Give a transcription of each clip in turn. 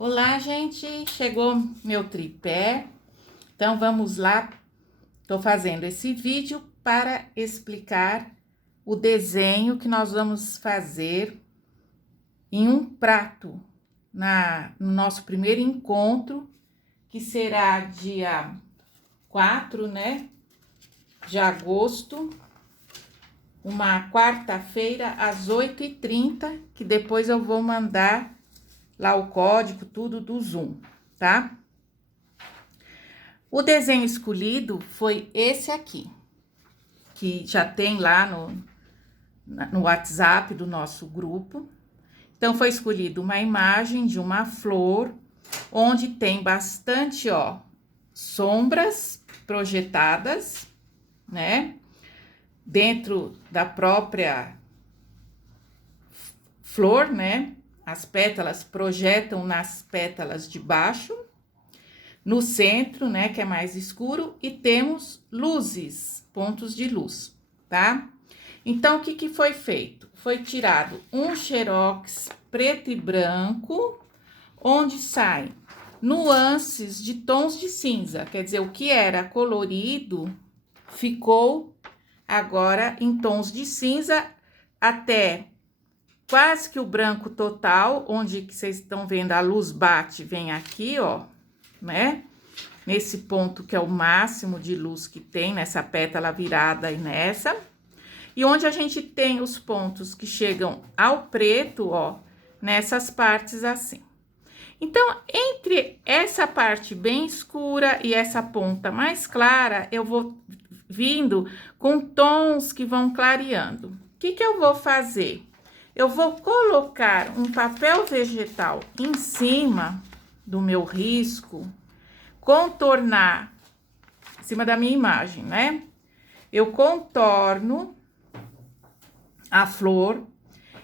Olá, gente! Chegou meu tripé, então vamos lá. Tô fazendo esse vídeo para explicar o desenho que nós vamos fazer em um prato no nosso primeiro encontro, que será dia 4, né, de agosto, uma quarta-feira, às 8h30, que depois eu vou mandar lá o código, tudo do Zoom, tá? O desenho escolhido foi esse aqui, que já tem lá no WhatsApp do nosso grupo. Então, foi escolhido uma imagem de uma flor, onde tem bastante, ó, sombras projetadas, né? Dentro da própria flor, né? As pétalas projetam nas pétalas de baixo, no centro, né, que é mais escuro, e temos luzes, pontos de luz, tá? Então, o que foi feito? Foi tirado um xerox preto e branco, onde saem nuances de tons de cinza, quer dizer, o que era colorido ficou agora em tons de cinza até quase que o branco total, onde que vocês estão vendo a luz bate, vem aqui, ó, né? Nesse ponto que é o máximo de luz que tem nessa pétala virada e nessa. E onde a gente tem os pontos que chegam ao preto, ó, nessas partes assim. Então, entre essa parte bem escura e essa ponta mais clara, eu vou vindo com tons que vão clareando. O que eu vou fazer? Eu vou colocar um papel vegetal em cima do meu risco, contornar em cima da minha imagem, né? Eu contorno a flor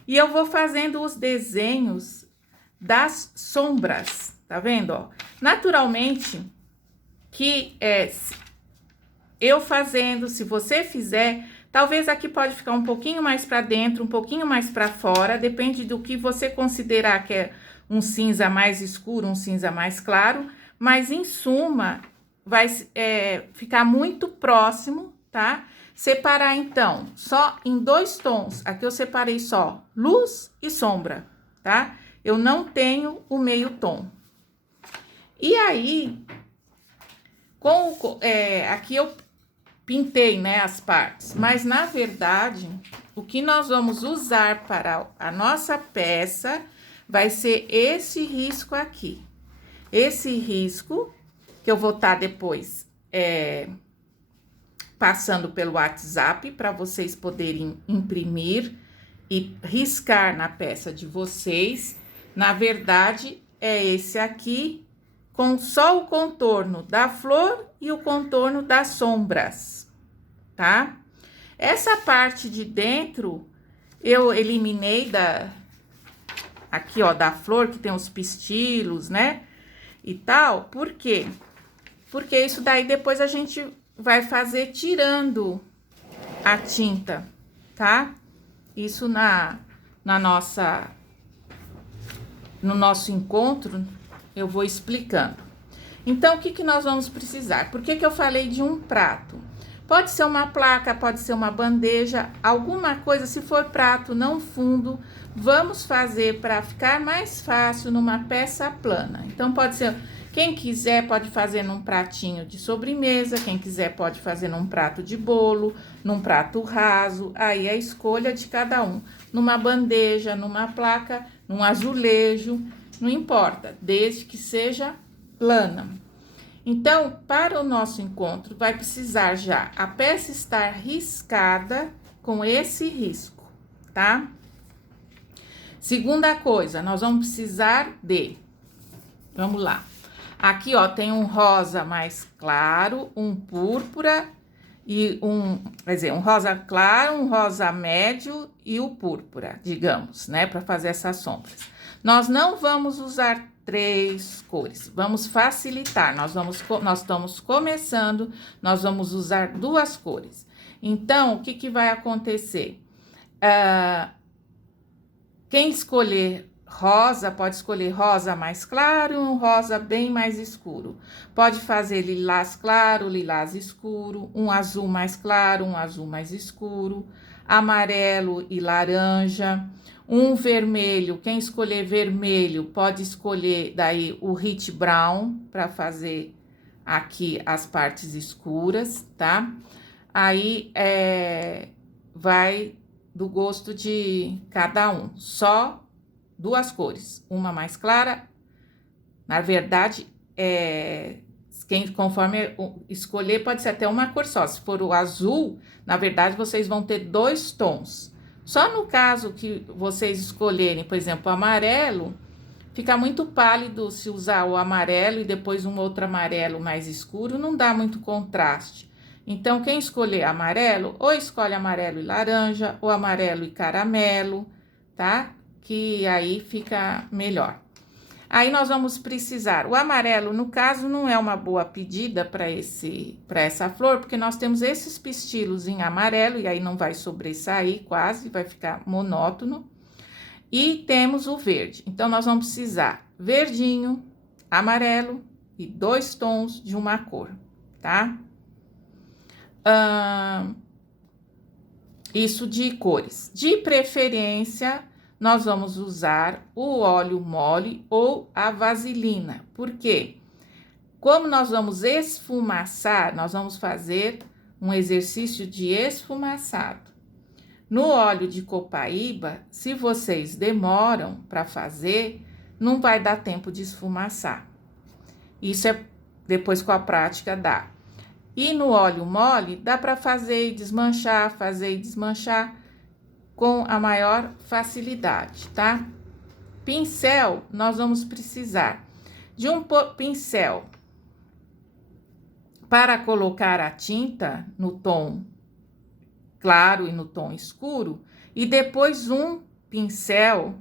e eu vou fazendo os desenhos das sombras, tá vendo, ó? Naturalmente, que eu fazendo, se você fizer, talvez aqui pode ficar um pouquinho mais para dentro, um pouquinho mais para fora, depende do que você considerar que é um cinza mais escuro, um cinza mais claro, mas em suma, vai ficar muito próximo, tá? Separar, então, só em 2 tons. Aqui eu separei só luz e sombra, tá? Eu não tenho o meio tom. E aí, aqui eu pintei, né, as partes, mas na verdade, o que nós vamos usar para a nossa peça vai ser esse risco aqui. Esse risco que eu vou estar depois passando pelo WhatsApp para vocês poderem imprimir e riscar na peça de vocês. Na verdade, é esse aqui, com só o contorno da flor e o contorno das sombras, tá? Essa parte de dentro, eu eliminei aqui, ó, da flor, que tem os pistilos, né? E tal, por quê? Porque isso daí depois a gente vai fazer tirando a tinta, tá? Isso no nosso encontro, eu vou explicando. Então, o que nós vamos precisar? Por que eu falei de um prato? Pode ser uma placa, pode ser uma bandeja, alguma coisa, se for prato, não fundo, vamos fazer para ficar mais fácil numa peça plana. Então, pode ser, quem quiser pode fazer num pratinho de sobremesa, quem quiser pode fazer num prato de bolo, num prato raso, aí é a escolha de cada um. Numa bandeja, numa placa, num azulejo, não importa, desde que seja plana. Então, para o nosso encontro, vai precisar já a peça estar riscada com esse risco, tá? Segunda coisa, nós vamos precisar vamos lá. Aqui, ó, tem um rosa mais claro, um púrpura e quer dizer, um rosa claro, um rosa médio e o púrpura, digamos, né, para fazer essas sombras. Nós não vamos usar 3 cores, vamos facilitar, nós estamos começando, nós vamos usar 2 cores. Então, o que vai acontecer? Quem escolher rosa, pode escolher rosa mais claro e um rosa bem mais escuro. Pode fazer lilás claro, lilás escuro, um azul mais claro, um azul mais escuro, amarelo e laranja, um vermelho. Quem escolher vermelho pode escolher daí o Rich Brown para fazer aqui as partes escuras, tá? Aí vai do gosto de cada um, só 2 cores, uma mais clara, na verdade, conforme escolher, pode ser até uma cor só. Se for o azul, na verdade, vocês vão ter 2 tons. Só no caso que vocês escolherem, por exemplo, o amarelo, fica muito pálido se usar o amarelo e depois um outro amarelo mais escuro, não dá muito contraste. Então, quem escolher amarelo, ou escolhe amarelo e laranja, ou amarelo e caramelo, tá? Que aí fica melhor. Aí nós vamos precisar, o amarelo, no caso, não é uma boa pedida para essa flor, porque nós temos esses pistilos em amarelo, e aí não vai sobressair quase, vai ficar monótono. E temos o verde, então nós vamos precisar verdinho, amarelo e 2 tons de uma cor, tá? Isso de cores. De preferência, nós vamos usar o óleo mole ou a vaselina. Por quê? Como nós vamos esfumaçar, nós vamos fazer um exercício de esfumaçado. No óleo de copaíba, se vocês demoram para fazer, não vai dar tempo de esfumaçar. Isso depois com a prática dá. E no óleo mole, dá para fazer e desmanchar com a maior facilidade, tá? Pincel, nós vamos precisar de um pincel para colocar a tinta no tom claro e no tom escuro, e depois um pincel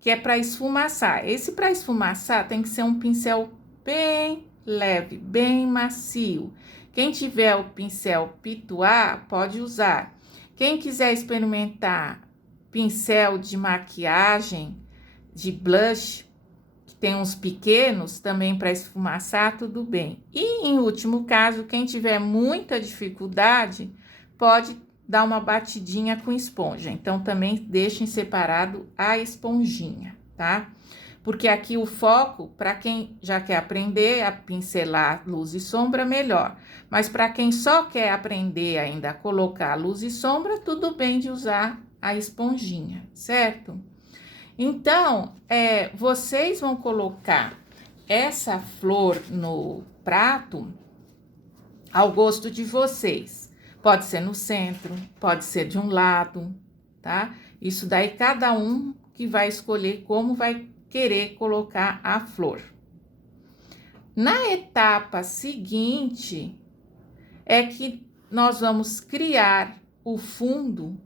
que é para esfumaçar. Esse para esfumaçar tem que ser um pincel bem leve, bem macio. Quem tiver o pincel Pituá, pode usar. Quem quiser experimentar pincel de maquiagem, de blush, que tem uns pequenos também para esfumaçar, tudo bem. E em último caso, quem tiver muita dificuldade, pode dar uma batidinha com esponja. Então, também deixem separado a esponjinha, tá? Porque aqui o foco, para quem já quer aprender a pincelar luz e sombra, melhor. Mas para quem só quer aprender ainda a colocar luz e sombra, tudo bem de usar a esponjinha, certo? Então, vocês vão colocar essa flor no prato ao gosto de vocês. Pode ser no centro, pode ser de um lado, tá? Isso daí cada um que vai escolher como vai querer colocar a flor. Na etapa seguinte, é que nós vamos criar o fundo,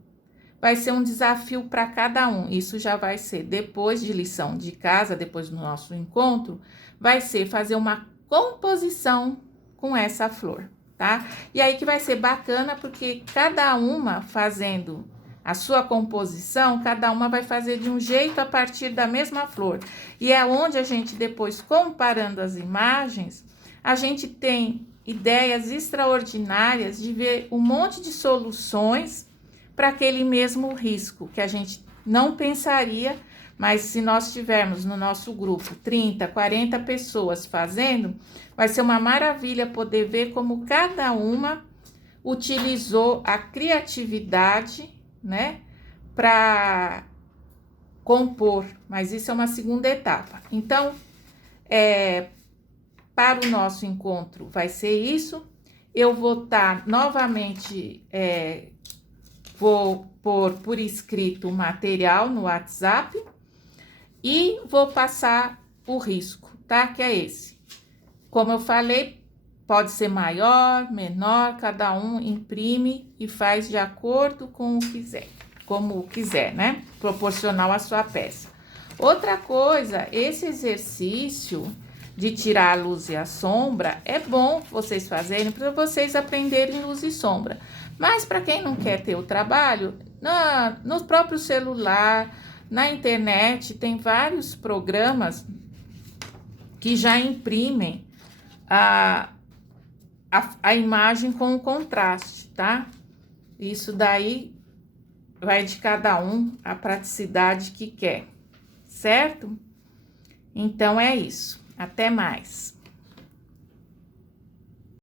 vai ser um desafio para cada um. Isso já vai ser depois de lição de casa, depois do nosso encontro, vai ser fazer uma composição com essa flor, tá? E aí que vai ser bacana, porque cada uma fazendo a sua composição, cada uma vai fazer de um jeito a partir da mesma flor. E é onde a gente, depois, comparando as imagens, a gente tem ideias extraordinárias de ver um monte de soluções para aquele mesmo risco, que a gente não pensaria, mas se nós tivermos no nosso grupo 30, 40 pessoas fazendo, vai ser uma maravilha poder ver como cada uma utilizou a criatividade, né, para compor, mas isso é uma segunda etapa. Então, para o nosso encontro vai ser isso. Eu vou estar novamente, vou pôr por escrito o material no WhatsApp e vou passar o risco, tá? Que é esse. Como eu falei, pode ser maior, menor, cada um imprime e faz de acordo com o que quiser, como quiser, né? Proporcional à sua peça. Outra coisa, esse exercício de tirar a luz e a sombra é bom vocês fazerem para vocês aprenderem luz e sombra. Mas para quem não quer ter o trabalho, no próprio celular, Na internet tem vários programas que já imprimem a imagem com o contraste, tá? Isso daí vai de cada um, a praticidade que quer, certo? Então é isso. Até mais.